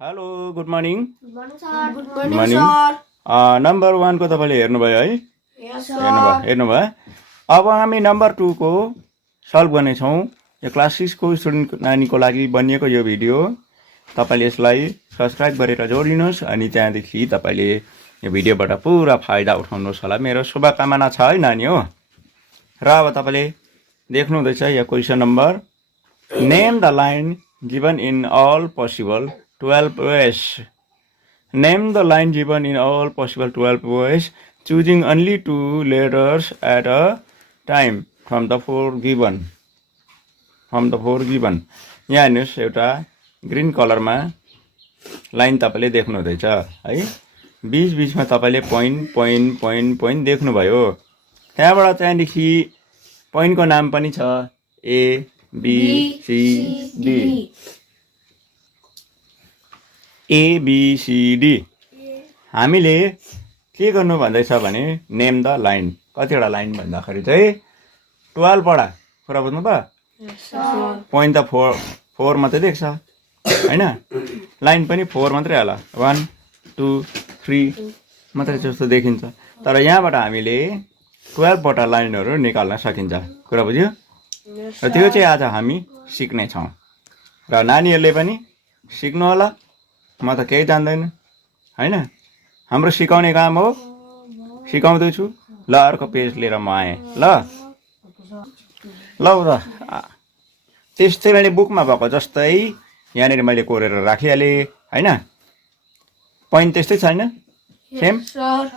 Hello good morning Good morning, sir. Number 1 को तपाईले हेर्नुभयो है Yes, sir. हेर्नुभयो अब हामी नम्बर 2 को सल्भ गर्ने छौं यो क्लास 6 को स्टुडेन्ट नानीको लागि बनिएको यो भिडियो तपाईले यसलाई सब्स्क्राइब गरेर जोडिनुस् अनि त्यहाँदेखि तपाईले यो भिडियोबाट पुरा फाइदा उठाउनुहोस् होला मेरो शुभकामना छ है नानी हो र अब तपाईले देख्नु हुँदैछ यो question number name the line given in all possible 12 ways. Name the line given in all possible 12 ways, choosing only 2 letters at a time from the four given. यहाँ हेर्नुहोस् एउटा ग्रीन कलरमा लाइन तपाईले देख्नु हुँदैछ है बीच बीचमा तपाईले पोइन्ट देख्नुभयो त्यहाँबाट त्यहाँदेखि पोइन्टको नाम पनि छ A B C D ABCD हामीले के गर्नु भन्दैछ भने नेम द लाइन कतिवटा लाइन भन्दाखेरि चाहिँ 12 वटा कुरा बुझ्नु भयो पोइन्ट त 4 मात्रै देख्छ हैन लाइन पनि 4 मात्रै होला 1 2 3 मात्रै जस्तो देखिन्छ तर यहाँबाट हामीले 12 वटा लाइनहरु निकाल्न सकिन्छ कुरा बुझ्यो र त्यो चाहिँ आज हामी सिक्ने छौं र नानीहरुले पनि सिक्नु होला म त केही जान्दैन हैन हाम्रो सिकाउने काम हो सिकाउँदै छु ल अर्को पेज लिएर म आए ल त त्यस्तै मैले बुकमा भएको जस्तै यहाँनेर मैले कोरेर राखिहाले हैन पोइन्ट त्यस्तै छैन same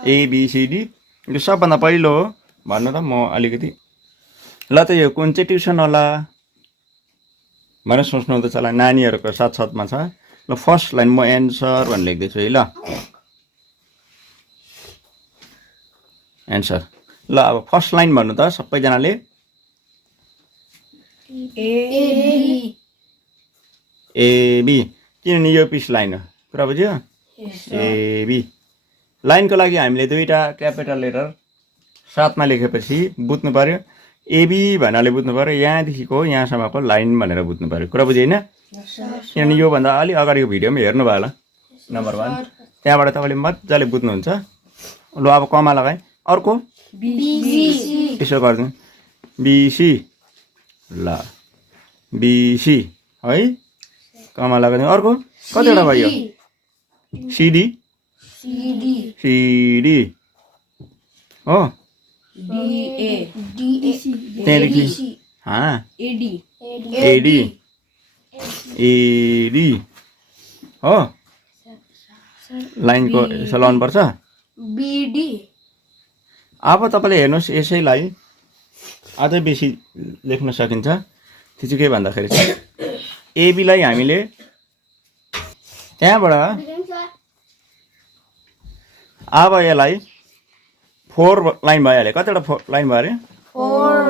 A B C D यो सबभन्दा पहिलो हो भन्नु त म अलिकति ल त यो कुन चाहिँ ट्युसन होला भनेर सोच्नु हुँदैछ होला नानीहरुको साथसाथमा छ ल फर्स्ट लाइन म एन्सर भनेर लेख्दैछु है ल एन्सर ल अब फर्स्ट लाइन भन्नु त सबैजनाले ए बी किन यो पिस लाइन हो कुरा बुझ्यो ए बी लाइनको लागि हामीले दुईटा क्यापिटल लेटर साथमा लेखेपछि बुझ्नु पर्यो एबी भन्नाले बुझ्नु पर्यो यहाँदेखिको यहाँसम्मको लाइन भनेर बुझ्नु पर्यो कुरा बुझ्यो हैन किनभने यो भन्दा अलि अगाडिको भिडियोमा हेर्नु भयो होला नम्बर 1 त्यहाँबाट तपाईले मज्जाले बुझ्नुहुन्छ ल अब कमा लगाए अर्को बीसी यसो गर्दिनु बीसी ल बीसी है कमा लगाइदिनु अर्को कतिवटा भयो सीडी सीडी हो त्यहाँदेखि एडी एडी हो लाइनको यसो लाउनु पर्छ बीडी अब तपाईले हेर्नुस् यसैलाई अझै बेसी लेख्न सकिन्छ त्यो चाहिँ के भन्दाखेरि एबी लाई हामीले त्यहाँबाट अब यसलाई 4 लाइन भइहाल्यो कतिवटा लाइन भयो अरे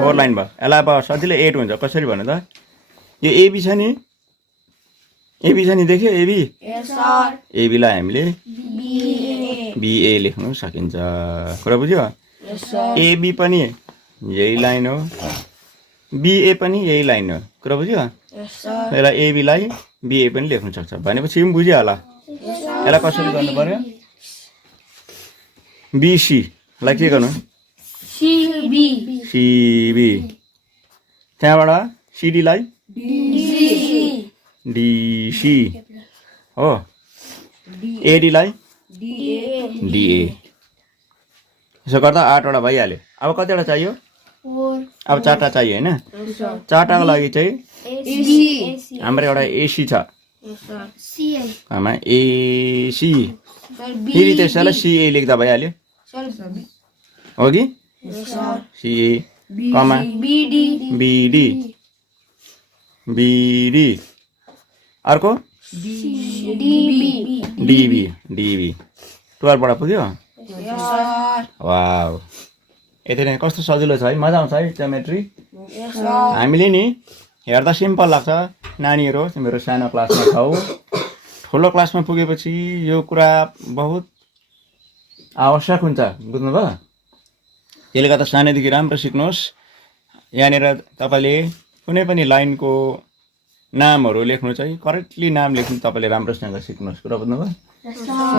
4 लाइन भयो यसलाई अब सजिलै 8 हुन्छ कसरी भन्नु त यो एबी छ नि देख्यो एबी एबी लाई हामीले बीए लेख्न सकिन्छ कुरा बुझ्यो एबी पनि यही लाइन हो बीए पनि यही लाइन हो कुरा बुझ्यो यसलाई एबी लाई बीए पनि लेख्न सक्छ भनेपछि पनि बुझ्यो होला यसलाई कसरी गर्नु पर्यो बीसी लाई के गर्नु सीबी त्यहाँबाट सीडी लाई डीसी हो एडी लाई डीए यसो गर्दा 8 वटा भइहाल्यो अब कतिवटा चाहियो 4 अब 4टा चाहियो हैन 4टाको लागि चाहिँ हाम्रो एउटा एसी छ हैन एसी फेरि त्यसैलाई सीए लेख्दा भइहाल्यो हो कि सीए कमा बीडी बीडी अर्को डीबी डीबी 12 वटा पुग्यो वाउ यति नै कस्तो सजिलो छ है मजा आउँछ है ज्योमेट्री हामीले नि हेर्दा सिम्पल लाग्छ नानीहरु तिम्रो सानो क्लासमा छौ ठुलो क्लासमा पुगेपछि यो कुरा बहुत आवश्यक हुन्छ बुझ्नुभयो त्यसले गर्दा सानैदेखि राम्रो सिक्नुहोस् यहाँनेर तपाईले कुनै पनि लाइनको नामहरू लेख्नु चाहिँ करेक्टली नाम लेख्नु तपाईँले राम्रोसँग सिक्नुहोस् कुरा बुझ्नुभयो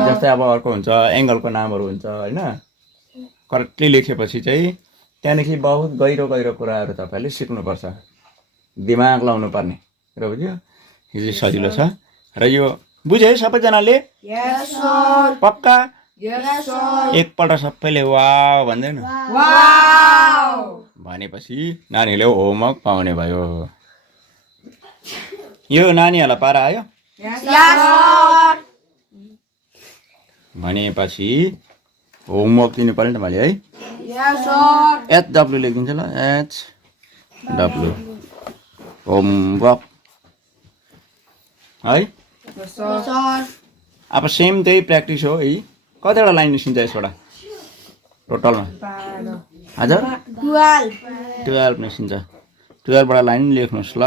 जस्तै अब अर्को हुन्छ एङ्गलको नामहरू हुन्छ होइन करेक्टली लेखेपछि चाहिँ त्यहाँदेखि बहुत गहिरो गहिरो कुराहरू तपाईँले सिक्नुपर्छ दिमाग लाउनु पर्ने कुरा बुझ्यो यो चाहिँ सजिलो छ र यो बुझ्यो है सबैजनाले पक्का एकपल्ट सबैले वाव भन्दैन भनेपछि नानीहरूले होमवर्क पाउने भयो यो नानीहरूलाई पारा आयो भनेपछि होमवर्क दिनु पर्यो नि त मैले है HW लेखिदिन्छ ल HW होमवर्क है अब सेम त्यही प्र्याक्टिस हो है कतिवटा लाइन निस्किन्छ यसबाट टोटलमा हजुर 12 निस्किन्छ 12 बाट लाइन लेख्नुहोस् ल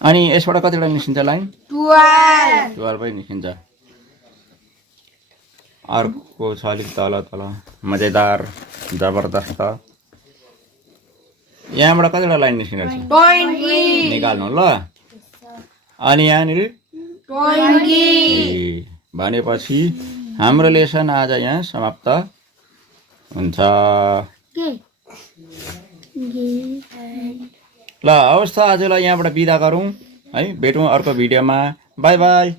अनि यसबाट कतिवटा निस्किन्छ लाइन 12 पनि निस्किन्छ अर्को छ अलिक तल तल मजेदार जबरदस्त यहाँबाट कतिवटा लाइन निस्किन्छ निकाल्नु ल अनि यहाँनिर भनेपछि हाम्रो लेसन आज यहाँ समाप्त हुन्छ ल हवस् त आजलाई यहाँबाट बिदा गरौँ है भेटौँ अर्को भिडियोमा बाई बाई